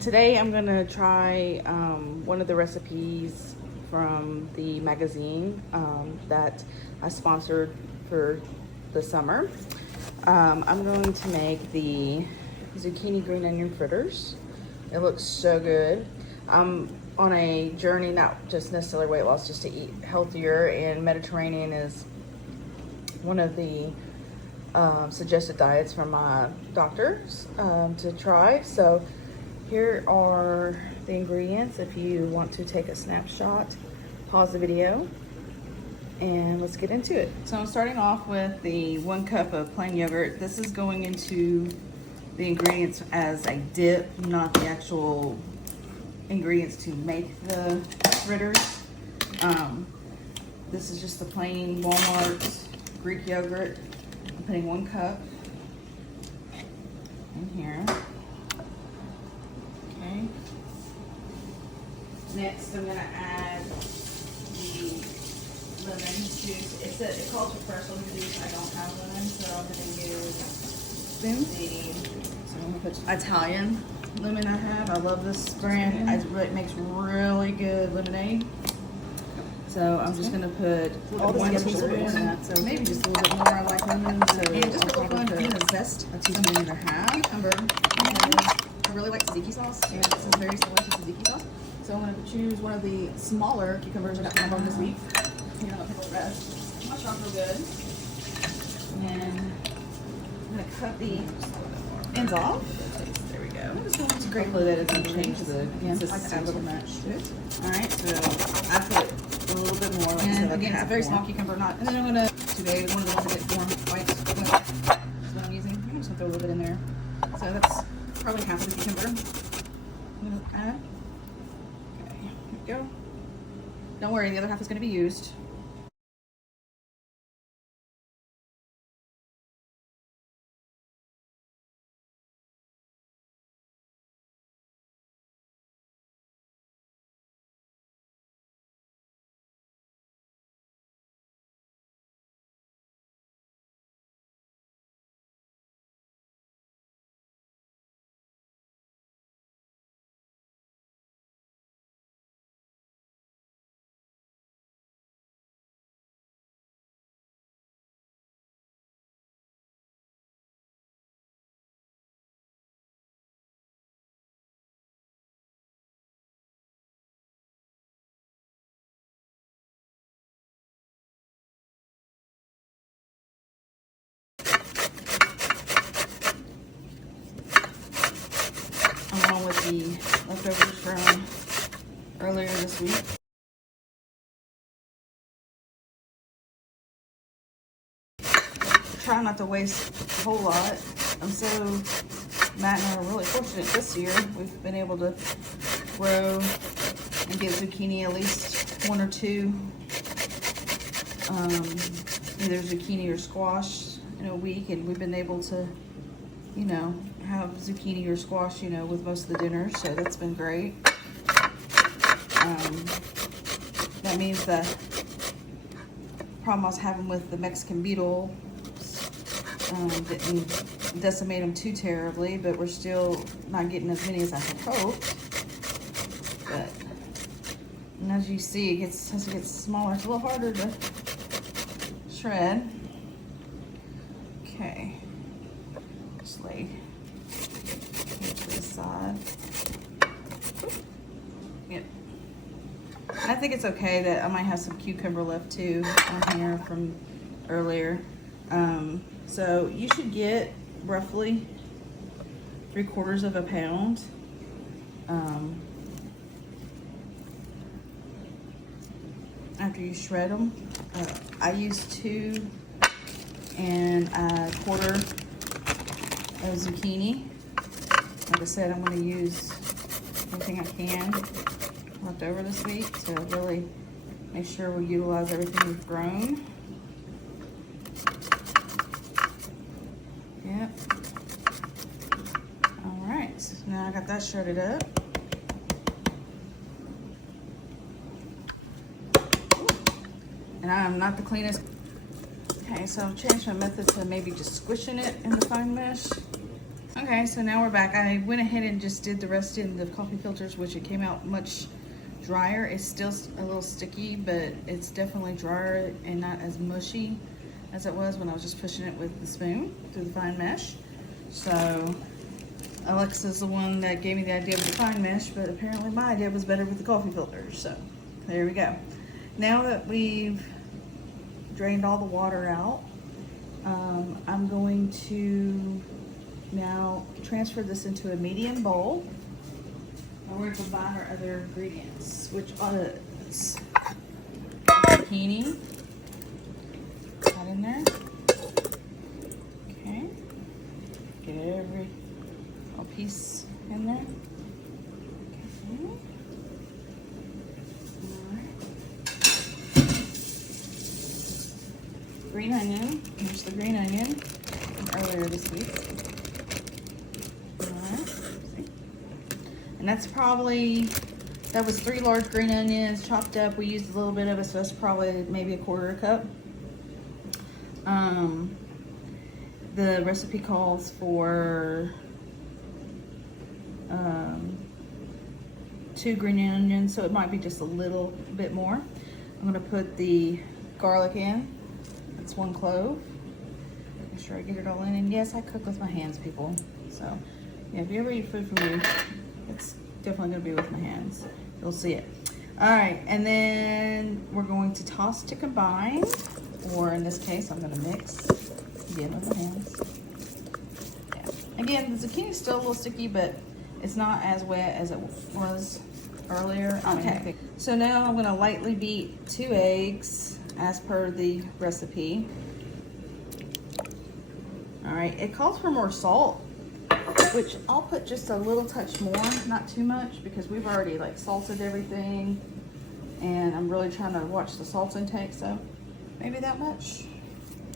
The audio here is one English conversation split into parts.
Today I'm gonna try one of the recipes from the magazine that I sponsored for the summer. I'm going to make the zucchini green onion fritters. It looks so good. I'm on a journey, not just necessarily weight loss, just to eat healthier, and Mediterranean is one of the suggested diets from my doctors to try. So here are the ingredients. If you want to take a snapshot, pause the video and let's get into it. So I'm starting off with the 1 cup of plain yogurt. This is going into the ingredients as a dip, not the actual ingredients to make the fritters. This is just the plain Walmart Greek yogurt. I'm putting 1 cup in here. Okay. Next, I'm gonna add the lemon juice. It calls for fresh lemon juice. I don't have lemon, so I'm gonna use the Italian lemon I have. I love this brand. It makes really good lemonade. So I'm just gonna put all 1 teaspoon, so maybe just a little bit more. I like lemon, so and just for fun, a zest, a teaspoon and a half. Cucumber. I really like tzatziki sauce, and this is very similar to tzatziki sauce. So I'm gonna choose one of the smaller cucumbers I got from home this week. You know, pickle red. Much not real good. And I'm gonna cut the ends off. There we go. It's a great glue that it's gonna change the consistency a little much. Alright, so I put a little bit more. And again, it's a very small cucumber, not. And then I'm gonna today one of the ones that get warm white. That's what I'm using. I'm just gonna throw a little bit in there. So that's probably half of the cucumber. I'm gonna add. Okay, here we go. Don't worry, the other half is gonna be used. Along with the leftovers from earlier this week. Try not to waste a whole lot. Matt and I are really fortunate this year. We've been able to grow and get zucchini at least 1 or 2, either zucchini or squash in a week, and we've been able to, you know, have zucchini or squash, you know, with most of the dinners, so that's been great. That means the problem I was having with the Mexican beetle didn't decimate them too terribly, but we're still not getting as many as I had hoped. But and as you see, as it gets smaller, it's a little harder to shred. Okay, just lay it to the side. Yep. I think it's okay that I might have some cucumber left too on here from earlier. So you should get roughly 3/4 of a pound. After you shred them, I use 2 and a 1/4 of zucchini. Like I said, I'm going to use everything I can left over this week to really make sure we utilize everything we've grown. Yep. All right, so now I got that shredded up. And I'm not the cleanest. Okay, so I've changed my method to maybe just squishing it in the fine mesh. Okay, so now we're back. I went ahead and just did the rest in the coffee filters, which it came out much drier. It's still a little sticky, but it's definitely drier and not as mushy as it was when I was just pushing it with the spoon through the fine mesh. So Alexa's the one that gave me the idea of the fine mesh, but apparently my idea was better with the coffee filters. So there we go. Now that we've drained all the water out, I'm going to now transfer this into a medium bowl. And we're going to combine our other ingredients, which is zucchini. That in there. Okay. Get every little piece in there. Okay. Alright. Green onion. Here's the green onion from earlier this week. And that's probably, that was 3 large green onions chopped up. We used a little bit of it, so that's probably maybe a 1/4 cup. The recipe calls for 2 green onions, so it might be just a little bit more. I'm gonna put the garlic in. That's 1 clove. Make sure I get it all in. And yes, I cook with my hands, people. So yeah, if you ever eat food from me, it's definitely gonna be with my hands. You'll see it. All right, and then we're going to toss to combine, or in this case, I'm gonna mix again with my hands. Yeah. Again, the zucchini is still a little sticky, but it's not as wet as it was earlier. Okay, so now I'm gonna lightly beat 2 eggs as per the recipe. All right, it calls for more salt, which I'll put just a little touch more, not too much, because we've already like salted everything, and I'm really trying to watch the salt intake, so maybe that much.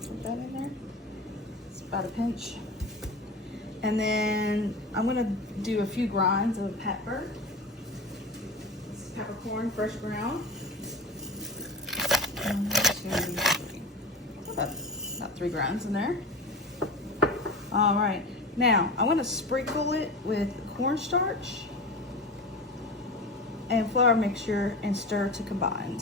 Put that in there. It's about a pinch. And then I'm gonna do a few grinds of pepper. It's peppercorn, fresh ground. 1, 2, 3. About 3 grinds in there. All right. Now, I'm going to sprinkle it with cornstarch and flour mixture and stir to combine.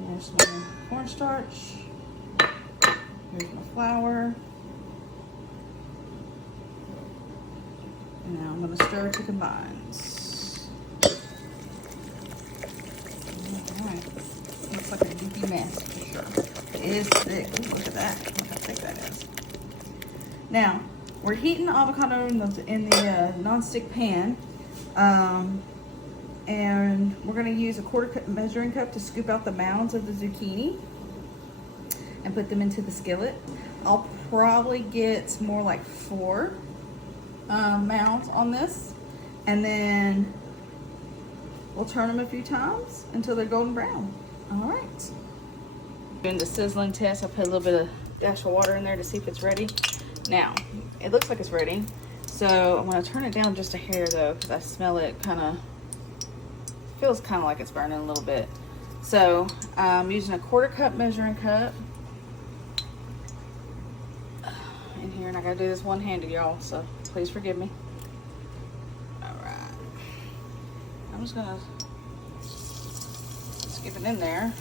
There's my cornstarch. Here's my flour. And now I'm going to stir to combine. All right. Looks like a goopy mess for sure. It is thick. Ooh, look at that. Look how thick that is. Now, we're heating the avocado in the non-stick pan, and we're going to use a 1/4 cup measuring cup to scoop out the mounds of the zucchini and put them into the skillet. I'll probably get more like 4 mounds on this, and then we'll turn them a few times until they're golden brown. All right. Doing the sizzling test, I put a little bit of dash of water in there to see if it's ready. Now, it looks like it's ready. So I'm gonna turn it down just a hair though, because I smell it feels kind of like it's burning a little bit. So I'm using a 1/4 cup measuring cup in here, and I gotta do this one-handed, y'all, so please forgive me. All right. I'm just gonna skip it in there.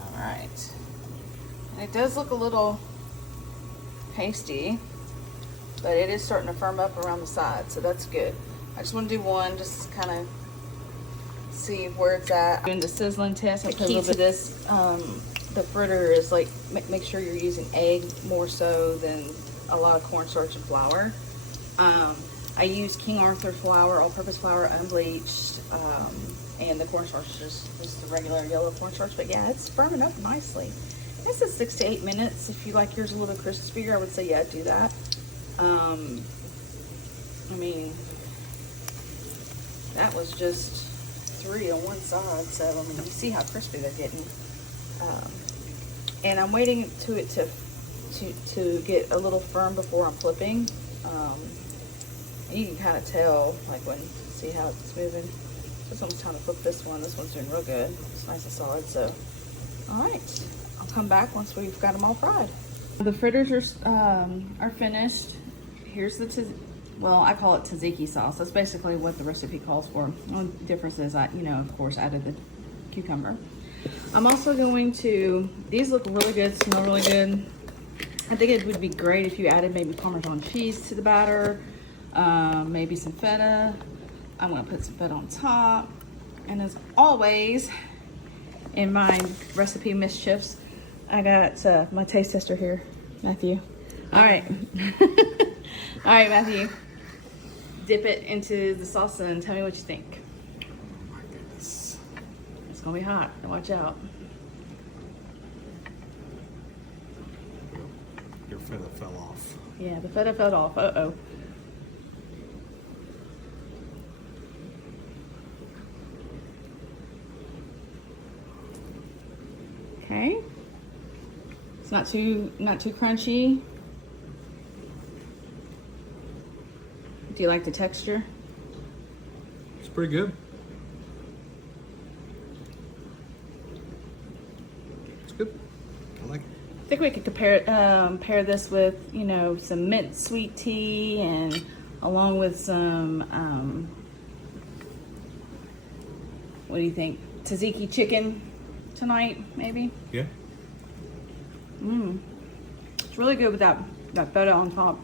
All right. And it does look a little pasty, but it is starting to firm up around the side, so that's good. I just want to do one, just kind of see where it's at. Doing the sizzling test, I put a little bit of this. The fritter is like, make sure you're using egg more so than a lot of cornstarch and flour. I use King Arthur flour, all-purpose flour, unbleached, and the cornstarch is just the regular yellow cornstarch. But yeah, it's firming up nicely. This is 6 to 8 minutes. If you like yours a little crispier, I would say yeah, do that. I mean, that was just 3 on one side, so I mean, you see how crispy they're getting. And I'm waiting to get a little firm before I'm flipping. And you can kind of tell, like see how it's moving. This one's trying to flip this one. This one's doing real good. It's nice and solid. So, all right, I'll come back once we've got them all fried. The fritters are finished. Here's the well, I call it tzatziki sauce. That's basically what the recipe calls for. The only difference is I, of course, added the cucumber. I'm also going to, these look really good, smell really good. I think it would be great if you added maybe Parmesan cheese to the batter, maybe some feta. I'm gonna put some feta on top. And as always, in my recipe mischiefs, I got my taste tester here, Matthew. All right. All right, Matthew. Dip it into the salsa and tell me what you think. Oh my goodness. It's gonna be hot. Watch out. Your feta fell off. Yeah, the feta fell off. Uh-oh. Okay. It's not too crunchy. Do you like the texture? It's pretty good. It's good. I like it. I think we could pair this with, some mint sweet tea and along with some, what do you think? Tzatziki chicken tonight, maybe? Yeah. It's really good with that feta on top.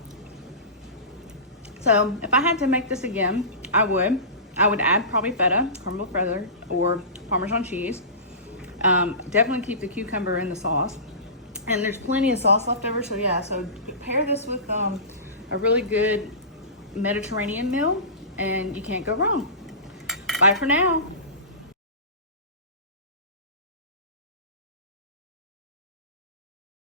So if I had to make this again, I would add probably feta, crumbled feta, or Parmesan cheese. Definitely keep the cucumber in the sauce. And there's plenty of sauce left over, so yeah. So pair this with a really good Mediterranean meal, and you can't go wrong. Bye for now.